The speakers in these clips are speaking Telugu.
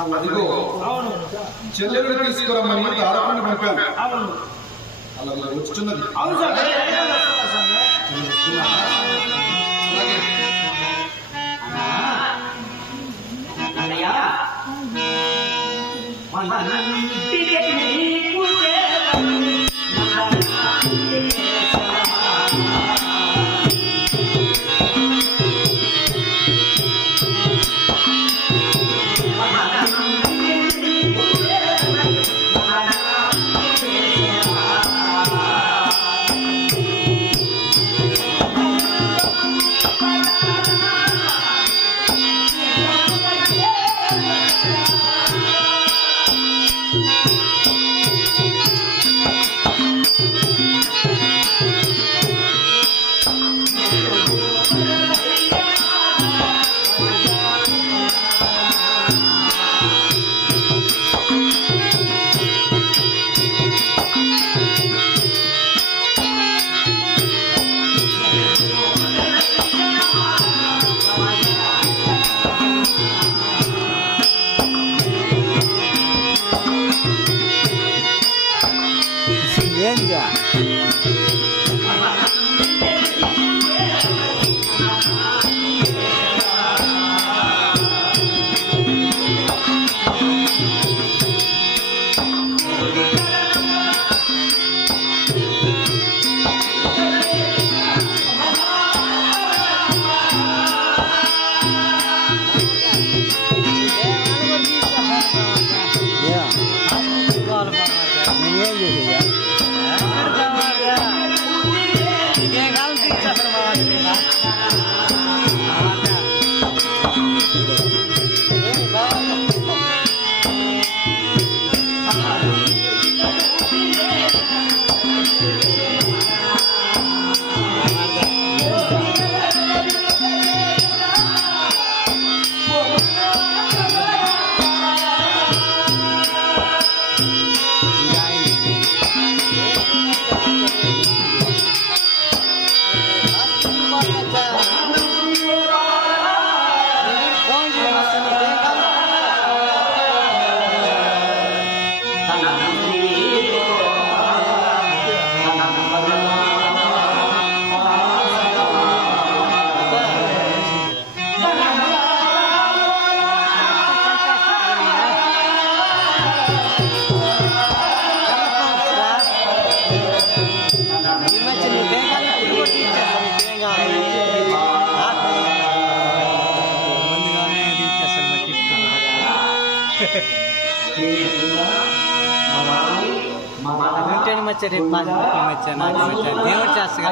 అదిగో చెల్లెలు తీసుకురమ్మని దారకుండా పంపాను. అలా వచ్చున్నది. రేపు నాకు దేవుడు చేస్తా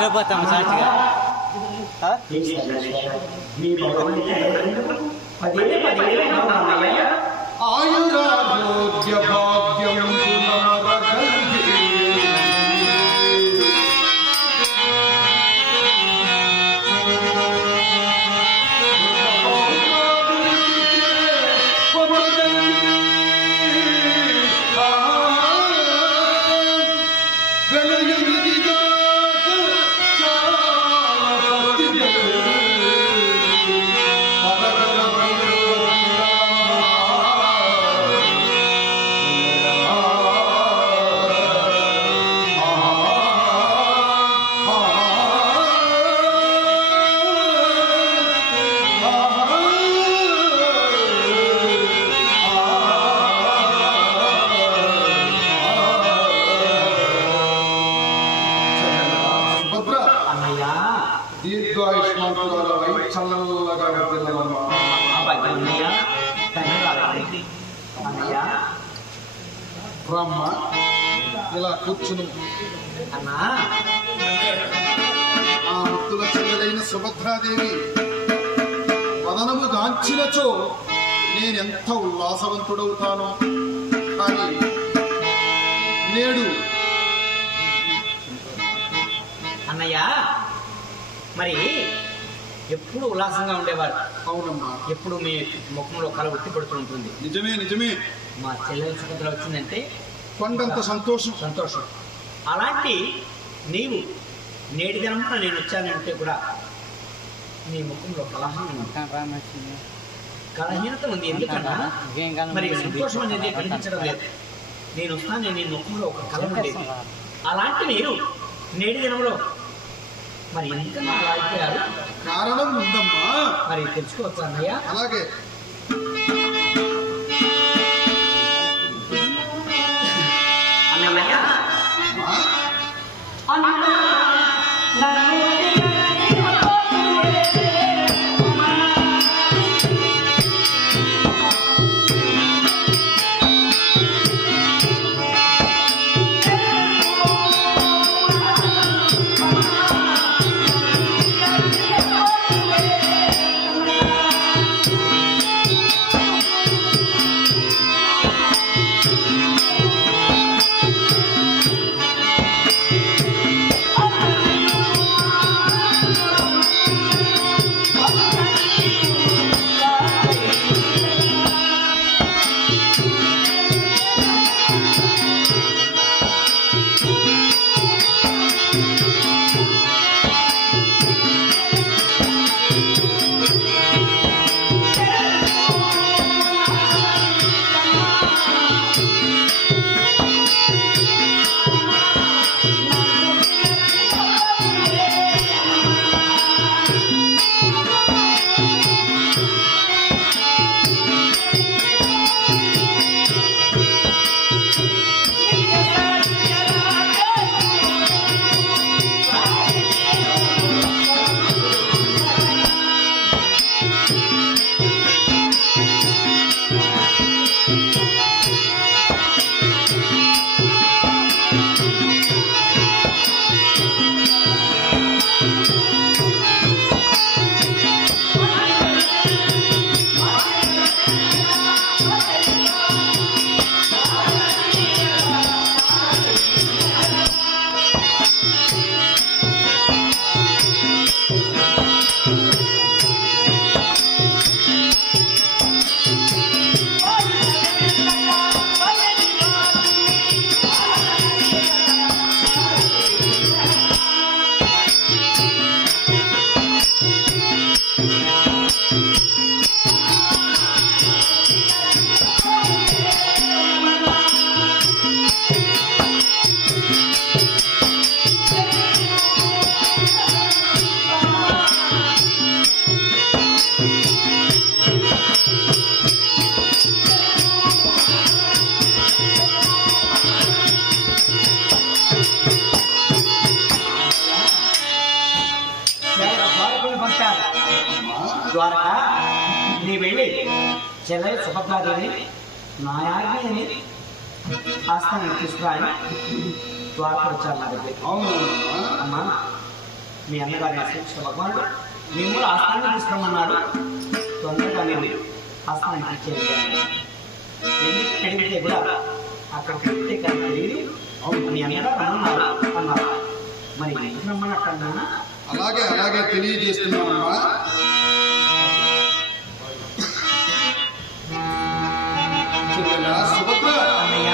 రేపోతాం సాక్షిగా ఆయురారోగ్య భాగ్యం దీర్ఘాయుష్మాంతురాలవై చల్లగా బ్రహ్మ ఇలా కూర్చును. ఆ ముత్తుల చెల్లెలైన సుభద్రాదేవి వదనము గాంచినచో నేనెంత ఉల్లాసవంతుడవుతానో, కానీ నేడు అన్నయ్య మరి ఎప్పుడు ఉల్లాసంగా ఉండేవారు. అవునమ్మా, ఎప్పుడు మీ ముఖంలో కళ ఉట్టి పడుతూ ఉంటుంది. నిజమే నిజమే. మా చెల్లెల సుభద్ర వచ్చిందంటే కొండంత సంతోషం. అలాంటి నీవు నేటి దినమున నేను వచ్చానంటే కూడా నీ ముఖంలో కలహం కళహీనత ఉంది. ఎందుకన్నా మరి సంతోషం అనేది కనిపించడం లేదు. నేను వస్తాను, నేను ముఖంలో ఒక కళ ఉండేది. అలాంటి నేను నేటి దినంలో మరి ఎందుకన్నా అలా అయిపోయారు? కారణం ఉందమ్మా. మరి తెలుసుకోవచ్చా అన్నయ్య? అలాగే అన్నయ్య, ద్వారక నీ వెళ్ళి చెల్లె సుభద్రాదేవి నా ఆజ్ఞని ఆస్థానాన్ని తీసుకురాని ద్వారక వచ్చారు నా దగ్గర. అమ్మా, మీ అన్నగారి శ్రీకృష్ణ భగవానుడు మిమ్మల్ని ఆస్థానాన్ని తీసుకురమ్మన్నాడు. తొందరగా నేను ఆస్థానానికి ఇచ్చేయాలి. ఎందుకు అడిగితే కూడా అక్కడికి వెళ్తే కానీ తెలియదు. మీ అన్నగారు రమ్మన్నారు అన్నారు. మరి ఎందుకు రమ్మన్నట్టు అన్నా? అలాగే అలాగే తెలియజేస్తున్నానమ్మా. సుభద్ర అన్నయ్య,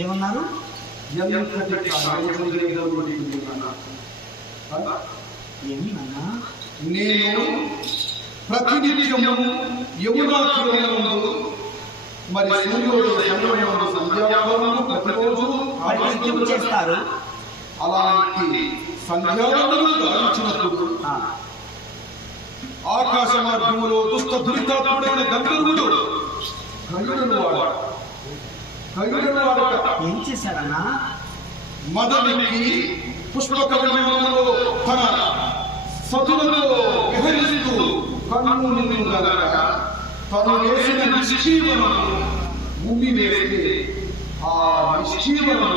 ఏమన్నారు? ఎంతటి కార్యములు నాన్న. ఏమి నాన్న? నేను ప్రతినిత్యము యమునా తీరమునందు మరి సూర్యోదయ సమయమునందు సంధ్యావందనము ప్రతిరోజు పరిశుద్ధం చేస్తారు. అలాంటి సంధ్యావందనము గావించినప్పుడు ఆకాశ మార్గములో దుష్ట దురితాత్ముడైన గంధర్వుడు కయుడను వాడట ఏం చేశాడన్నా? మదనికి పుష్పకమలంలో తన సతులతో విహరిస్తూ కన్ను నిన్ను గనక తను వేసిన నిశ్చీవనము ఉమ్మి వేస్తే ఆ నిశ్చీవనము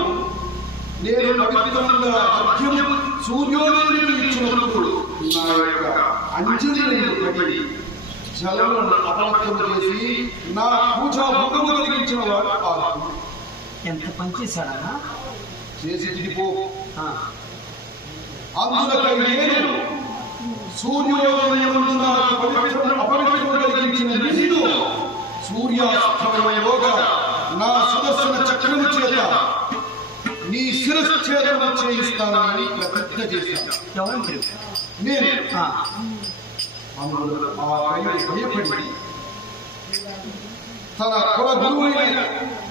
నేను పవిత్రంగా అర్ఘ్యము సూర్యోదయానికి ఇచ్చినప్పుడు నా యొక్క అంజలిని పడి జలములను అపవిత్రము చేసి నా పూజా భోగము కలిగించిన వాడు ఆత్మ. ఎంత పని చేశాడన్నా? చేసి తిరిగిపో. అందులకై నేను సూర్యోదయమునందు నాకు అపవిత్రము కలిగించిన నిన్ను సూర్యాస్తమయంలోగా నా సుదర్శన చక్రము చేత నీ శిరశ్ఛేదన చేయిస్తానని ప్రతిజ్ఞ చేశాను. ఎవరు మీరు? నేను భయపడి తన కుల గురువైన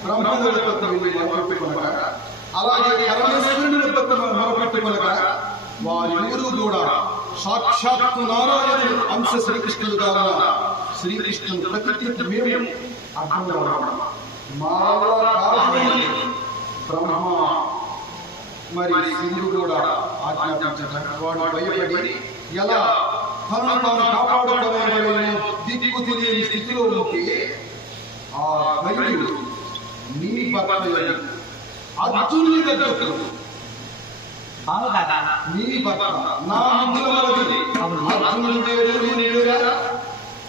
బ్రహ్మదేవుడి వద్దకు వెళ్ళి మొరపెట్టుకొనగా, అలాగే పరమేశ్వరుని వద్దకు మొరపెట్టుకొనగా వారిరువురు కూడా సాక్షాత్తు నారాయణుడు అంశ శ్రీకృష్ణుడు కావున శ్రీకృష్ణుడు ప్రతిజ్ఞ మేము అర్థం బ్రహ్మ మరి శివుడు కూడా ఆజ్ఞాపించట వాడు భయపడి ఎలా తనను తాను కాపాడుకోలేని దిక్కు తెలియని స్థితిలో ఉంటే ఆ భయుడు నీ భర్త అర్జునుని దగ్గరకు నీ భర్త నా ముందుల వలది అర్జునుడు వేరు నేను వేరా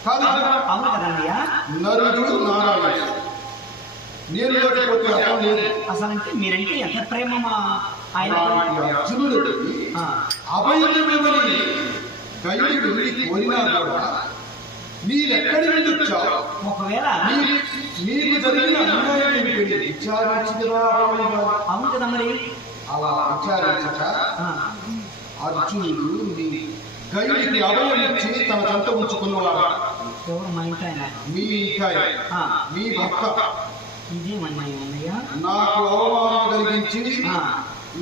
కాదు నరుడు నారాయణ నేను లేకపోతే అసలు మీరంటే ఎంత ప్రేమ ఆయన అర్జునుడు అభయమని గయుడి వెళ్ళి కోరినా కూడా మీరెక్కడి నుండి వచ్చావు? ఒకవేళ నీకు జరిగిన అన్యాయం విచారించగా అవును కదా మరి. అలా విచారించక అర్జునుడు నీ గయుడికి అభయం ఇచ్చి తన చెంత ఉంచుకున్నవాడు. ఎవరు? మా ఇంటి ఆయన. మీ ఇంటి మీ భర్త. ఇదేమన్నాయ్యా?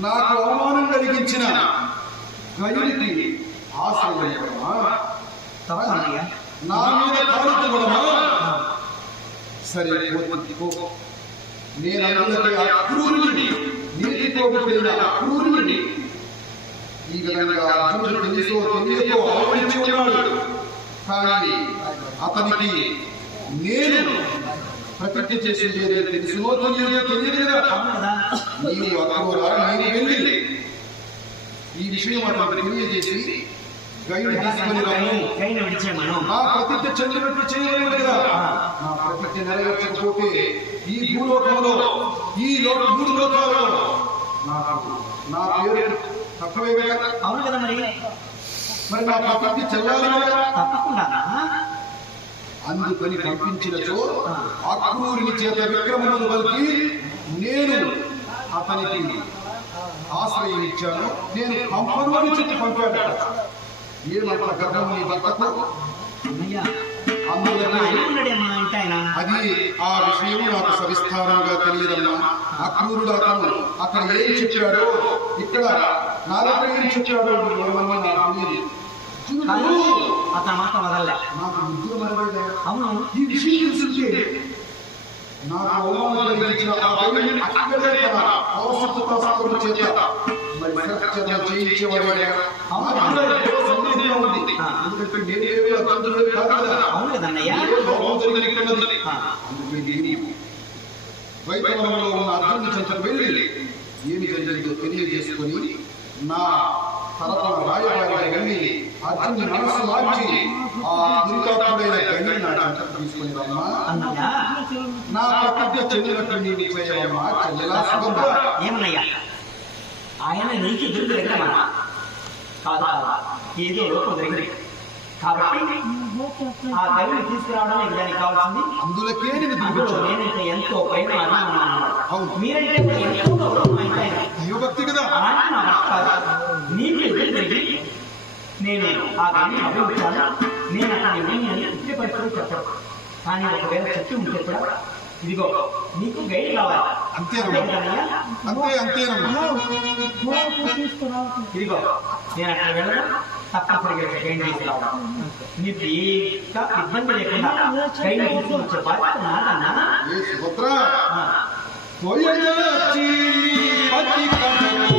నాకు అవమానం కలిగించిన గయుడికి ఆశ్రయమా? నా మీద కాలుతుడమా? సరే నేను అందులకి అక్రూరుని నీటితో వెళ్ళిన అక్రూరుని ఈ విధంగా అర్జునుడు తెలుసో తెలియదో అవమానించి ఉన్నాడు. కానీ అతనికి నేను ప్రతిజ్ఞ చేసింది తెలుసునో తెలియలేదా? నీవు అక్రూరా నీవు వెళ్ళి ఈ విషయం అతను తెలియజేసి గయుడు తీసుకొని నా ప్రతిజ్ఞ చెందినట్లు చేయలేదు కదా. నా ప్రతిజ్ఞ నెరవేర్చకపోతే ఈ భూలోకంలో ఈ మూడు లోకాలలో నా పేరు తక్కువే కదా. అవును కదా మరి. మరి నా ప్రతిజ్ఞ చెల్లాలి కదా. తప్పకుండా. అందుకని పంపించినచో అక్రూరుని చేత విక్రమమును బలికి నేను అతనికి ఆశ్రయం ఇచ్చాను. నేను పంపను అని చెప్పి పంపాడు. ఏమంట గర్భం నీ భర్తకు? అది ఆ విషయం నాకు సవిస్తారంగా తెలియదమ్మా. అక్రూరుడు అక్కడ ఏం చెప్పాడో ఇక్కడ నాలుగు ఏం చెప్పాడో నాకు ముద్దులు మరవైనా. అవును, ఈ విషయం తెలుసుంటే నాకు అవమానం కలిగించిన ఆ భయం అక్కడే తన అవసరత చేత చేయించేవాడు. వైద్యంలో ఉన్న అర్జునుడి చెంతకు వెళ్ళి ఏమి జరిగిందో తెలియజేసుకొని నా తరపున రాయబారిగా వెళ్ళి అర్జునుడి మనస్సు మార్చి ఆ దురితాత్ముడైన గంగిని నా చెంతకు తీసుకుని రమ్మా. నా ప్రతిజ్ఞ చెందినట్లు నీకు చేయవమ్మా. చెల్లెలా సుగంధ ఏమన్నయ్యా? ఆయన నీకు ఎదురు దగ్గర కాదు, ఏదో లోపం జరిగింది. కాబట్టి ఆ గైని తీసుకురావడం నీకు దానికి కావాల్సింది. అందులకే నేను అందులో దిగువచ్చాను. నేనైతే ఎంతో ప్రేమ అభిమానం అన్నమాట. అవును. మీరంటే కూడా ఎంతో గౌరవం మా ఇంటి ఆయన. దైవభక్తి కదా. అలాంటి నా భర్త నీకు ఎదురు తిరిగి నేను ఆ గైని అభివృద్ధాను, నేను అక్కడ ఇవ్వని అని ఇచ్చే పరిస్థితులు చెప్పడం. కానీ ఒకవేళ చెప్పి ఉంటే కూడా ఇదిగో నీకు గైడ్ కావాలి. అంతేనమ్మా. అంతేనమ్మా. ఇదిగో నేను అక్కడ వెళ్ళడం తప్పనిసరిగా గైడ్ తీసుకురావడం. నీకు ఏ ఇబ్బంది లేకుండా గైడ్ తీసుకొచ్చే బాధ్యత నాదన్నా. ఏ సుభద్ర, పోయొచ్చి నీ పతి కన్నులు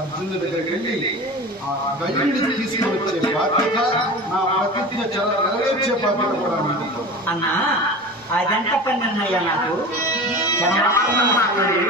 అర్జునుడి దగ్గరికి వెళ్ళి ఆ గైడిని తీసుకుని వచ్చే బాధ్యత, నా ప్రతిజ్ఞ నెరవేర్చే బాధ్యత కూడా నాది. అన్నా అదంతా పని అన్నయ్యా నాకు